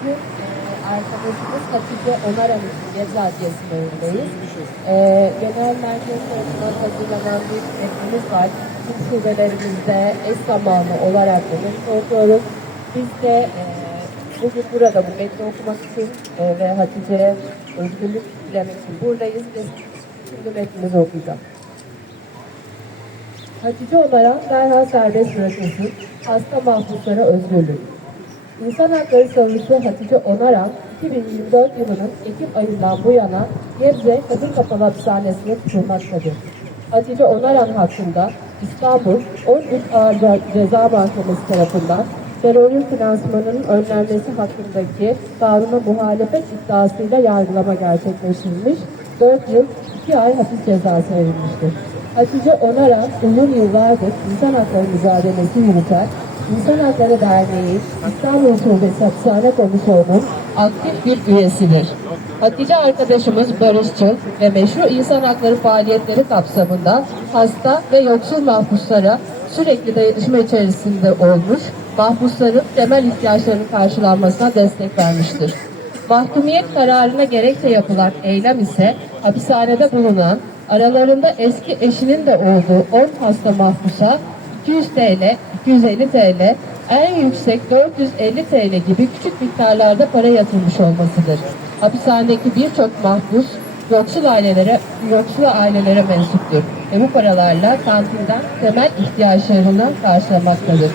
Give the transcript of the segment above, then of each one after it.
bugün e, arkadaşımız Hatice Onaran için Gezi Adliyesi'ne önündeyiz. E, genel merkez tarafından hazırlanan bir metnimiz var. Tüm şubelerimizde eş zamanlı olarak bunu okuyoruz. Biz de e, bugün burada bu metni okumak için e, ve Hatice'ye özgürlük dilemek için buradayız. Ve şimdi metnimizi okuyacağım. Hatice olarak derhal serbest bırakılsın, hasta mahpuslara özgürlük. İnsan Hakları Savunucusu Hatice Onaran, 2024 yılının Ekim ayından bu yana Gebze Kadın Kapalı Hapishanesi'ne tutulmaktadır. Hatice Onaran hakkında İstanbul 13 Ağır Ce- Ceza Mahkemesi tarafından terörün finansmanının önlenmesi hakkındaki kanuna muhalefet iddiasıyla yargılama gerçekleştirilmiş, 4 yıl 2 ay hapis cezası verilmiştir. Hatice Onaran uzun yıllardır insan hakları mücadelesi yürüten İnsan Hakları Derneği İstanbul Şubesi Hapishane Komisyonu'nun aktif bir üyesidir. Hatice arkadaşımız barışçıl ve meşru insan hakları faaliyetleri kapsamında hasta ve yoksul mahpuslara sürekli dayanışma içerisinde olmuş, mahpusların temel ihtiyaçlarının karşılanmasına destek vermiştir. Mahkumiyet kararına gerekçe yapılan eylem ise hapishanede bulunan aralarında eski eşinin de olduğu 10 hasta mahpusa 200 TL, 250 TL, en yüksek 450 TL gibi küçük miktarlarda para yatırmış olmasıdır. Hapishanedeki birçok mahpus yoksul ailelere yoksul ailelere mensuptur ve bu paralarla kantinden temel ihtiyaçlarını karşılamaktadır.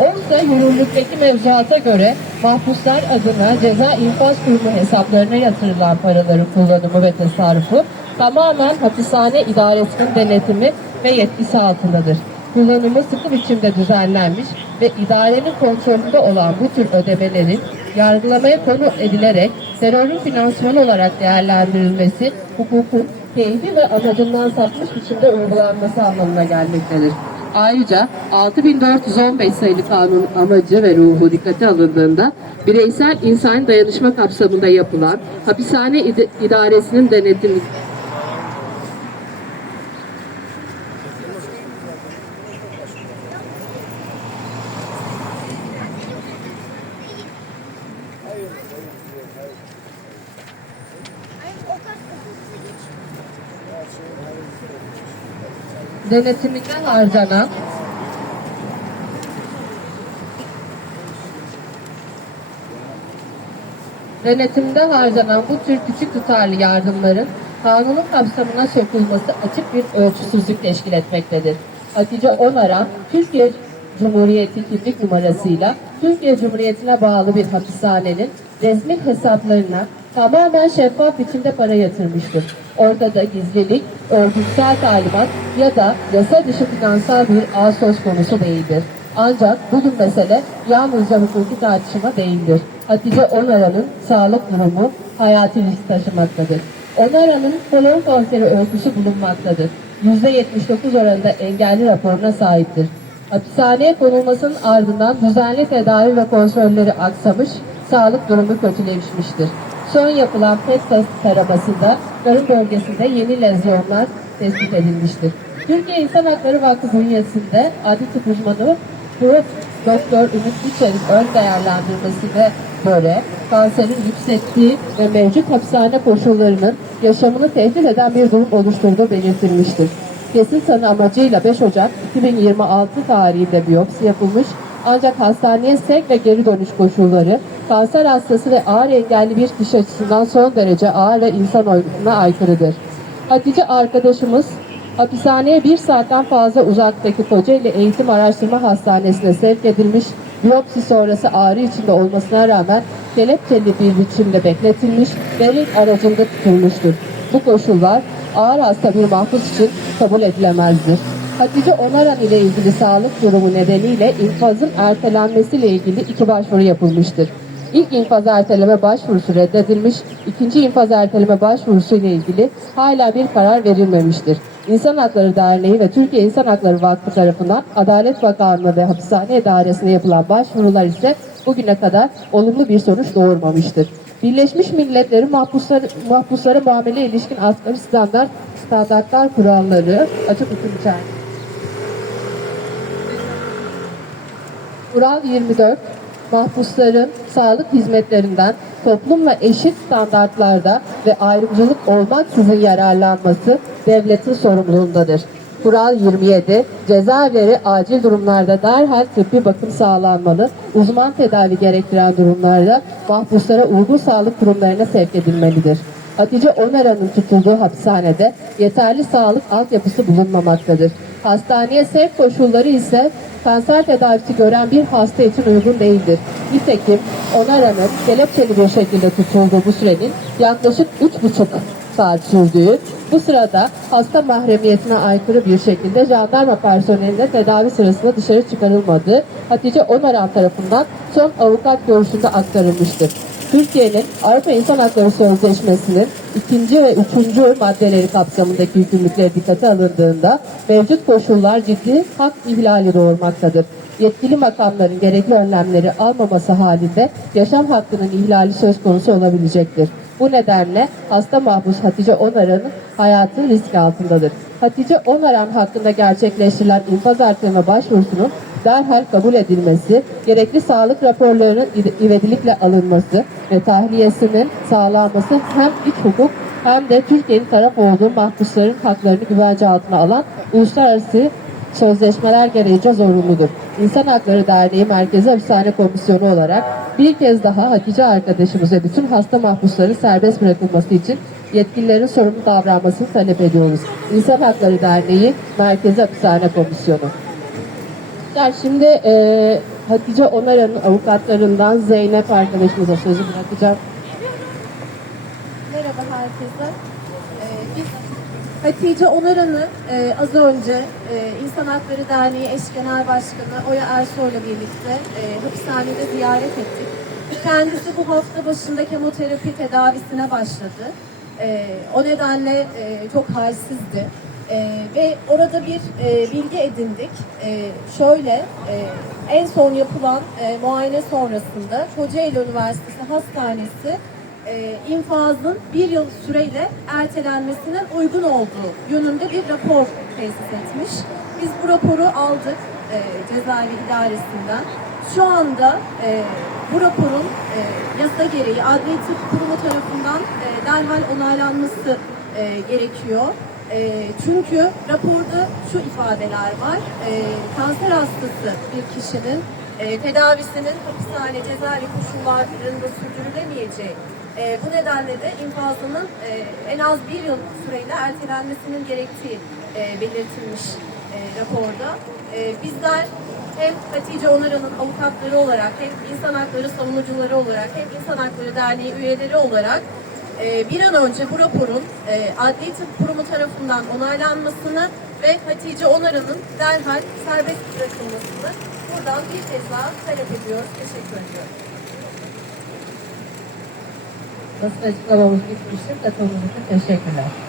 Oysa yürürlükteki mevzuata göre mahpuslar adına ceza infaz kurumu hesaplarına yatırılan paraların kullanımı ve tasarrufu tamamen hapishane idaresinin denetimi ve yetkisi altındadır. Kullanımı sıkı biçimde düzenlenmiş ve idarenin kontrolünde olan bu tür ödemelerin yargılamaya konu edilerek terörün finansmanı olarak değerlendirilmesi hukukun keyfi ve amacından sapmış biçimde uygulanması anlamına gelmektedir. Ayrıca 6415 sayılı kanun amacı ve ruhu dikkate alındığında bireysel insan dayanışma kapsamında yapılan hapishane id- idaresinin denetimi denetiminden harcanan denetimde harcanan bu tür küçük tutarlı yardımların kanunun kapsamına sokulması açık bir ölçüsüzlük teşkil etmektedir. Hatice Onaran, Türkiye Cumhuriyeti kimlik numarasıyla Türkiye Cumhuriyeti'ne bağlı bir hapishanenin resmi hesaplarına tamamen şeffaf biçimde para yatırmıştır. Ortada gizlilik, örgütsel talimat ya da yasa dışı finansal bir ağ söz konusu değildir. Ancak bugün mesele yalnızca hukuki tartışma değildir. Hatice Onaran'ın sağlık durumu hayati risk taşımaktadır. Onaran'ın kolon kanseri öyküsü bulunmaktadır. %79 oranında engelli raporuna sahiptir. Hapishaneye konulmasının ardından düzenli tedavi ve kontrolleri aksamış, sağlık durumu kötüleşmiştir. Son yapılan PET taramasında karın bölgesinde yeni lezyonlar tespit edilmiştir. Türkiye İnsan Hakları Vakfı bünyesinde adli tıp uzmanı Prof. Doktor Ümit Biçer'in ön değerlendirmesine göre kanserin yüksekliği ve mevcut hapishane koşullarının yaşamını tehdit eden bir durum oluşturduğu belirtilmiştir. Kesin tanı amacıyla 5 Ocak 2026 tarihinde biyopsi yapılmış ancak hastaneye sevk ve geri dönüş koşulları kanser hastası ve ağır engelli bir kişi açısından son derece ağır ve insan oyununa aykırıdır. Hatice arkadaşımız hapishaneye bir saatten fazla uzaktaki Kocaeli Eğitim Araştırma Hastanesi'ne sevk edilmiş, biyopsi sonrası ağrı içinde olmasına rağmen kelepçeli bir biçimde bekletilmiş ve ring aracında tutulmuştur. Bu koşullar ağır hasta bir mahpus için kabul edilemezdir. Hatice Onaran ile ilgili sağlık durumu nedeniyle infazın ertelenmesiyle ilgili iki başvuru yapılmıştır. İlk infaz erteleme başvurusu reddedilmiş, ikinci infaz erteleme başvurusu ile ilgili hala bir karar verilmemiştir. İnsan Hakları Derneği ve Türkiye İnsan Hakları Vakfı tarafından Adalet Bakanlığı ve Hapishane İdaresi'ne yapılan başvurular ise bugüne kadar olumlu bir sonuç doğurmamıştır. Birleşmiş Milletler'in mahpuslar, mahpuslara muamele ilişkin asgari standart standartlar kuralları açık hüküm içerisinde. Kural 24 mahpusların sağlık hizmetlerinden toplumla eşit standartlarda ve ayrımcılık olmaksızın yararlanması devletin sorumluluğundadır. Kural 27, cezaevleri acil durumlarda derhal tıbbi bakım sağlanmalı, uzman tedavi gerektiren durumlarda mahpuslara uygun sağlık kurumlarına sevk edilmelidir. Hatice Onaran'ın tutulduğu hapishanede yeterli sağlık altyapısı bulunmamaktadır. Hastaneye sevk koşulları ise kanser tedavisi gören bir hasta için uygun değildir. Nitekim Onaran'ın kelepçeli bir şekilde tutulduğu bu sürenin yaklaşık 3,5 saat sürdüğü, bu sırada hasta mahremiyetine aykırı bir şekilde jandarma personeline tedavi sırasında dışarı çıkarılmadığı Hatice Onaran tarafından son avukat görüşünde aktarılmıştır. Türkiye'nin Avrupa İnsan Hakları Sözleşmesi'nin ikinci ve üçüncü maddeleri kapsamındaki yükümlülükleri dikkate alındığında mevcut koşullar ciddi hak ihlali doğurmaktadır. Yetkili makamların gerekli önlemleri almaması halinde yaşam hakkının ihlali söz konusu olabilecektir. Bu nedenle hasta mahpus Hatice Onaran'ın hayatı risk altındadır. Hatice Onaran hakkında gerçekleştirilen infaz artırma başvurusunun derhal kabul edilmesi, gerekli sağlık raporlarının iv- ivedilikle alınması ve tahliyesinin sağlanması hem iç hukuk hem de Türkiye'nin taraf olduğu mahpusların haklarını güvence altına alan uluslararası sözleşmeler gereğince zorunludur. İnsan Hakları Derneği Merkezi Hapishane Komisyonu olarak bir kez daha Hatice arkadaşımız ve bütün hasta mahpusların serbest bırakılması için yetkililerin sorumlu davranmasını talep ediyoruz. İnsan Hakları Derneği Merkezi Hapishane Komisyonu. Yani şimdi e, Hatice Onaran'ın avukatlarından Zeynep arkadaşımıza sözü bırakacağım. Merhaba herkese. Ee, biz Hatice Onaran'ı e, az önce e, İnsan Hakları Derneği Eş Genel Başkanı Oya Ersoy'la birlikte e, hapishanede ziyaret ettik. Kendisi bu hafta başında kemoterapi tedavisine başladı. E, o nedenle e, çok halsizdi. E, ve orada bir e, bilgi edindik. E, şöyle, e, en son yapılan e, muayene sonrasında Kocaeli Üniversitesi Hastanesi e, infazın bir yıl süreyle ertelenmesinin uygun olduğu yönünde bir rapor tesis etmiş. Biz bu raporu aldık e, cezaevi idaresinden. Şu anda e, bu raporun e, yasa gereği Adli Tıp Kurumu tarafından e, derhal onaylanması e, gerekiyor. E, çünkü raporda şu ifadeler var. E, kanser hastası bir kişinin e, tedavisinin hapishane cezaevi koşullarında sürdürülemeyeceği e, bu nedenle de infazının e, en az bir yıl süreyle ertelenmesinin gerektiği e, belirtilmiş e, raporda. E, bizler hem Hatice Onaran'ın avukatları olarak hem insan hakları savunucuları olarak hem insan hakları derneği üyeleri olarak e, bir an önce bu raporun e, Adli Tıp Kurumu tarafından onaylanmasını ve Hatice Onaran'ın derhal serbest bırakılmasını buradan bir kez daha talep ediyoruz. Teşekkür ediyorum. Basın açıklamamız bitmiştir. Katılımınız teşekkürler.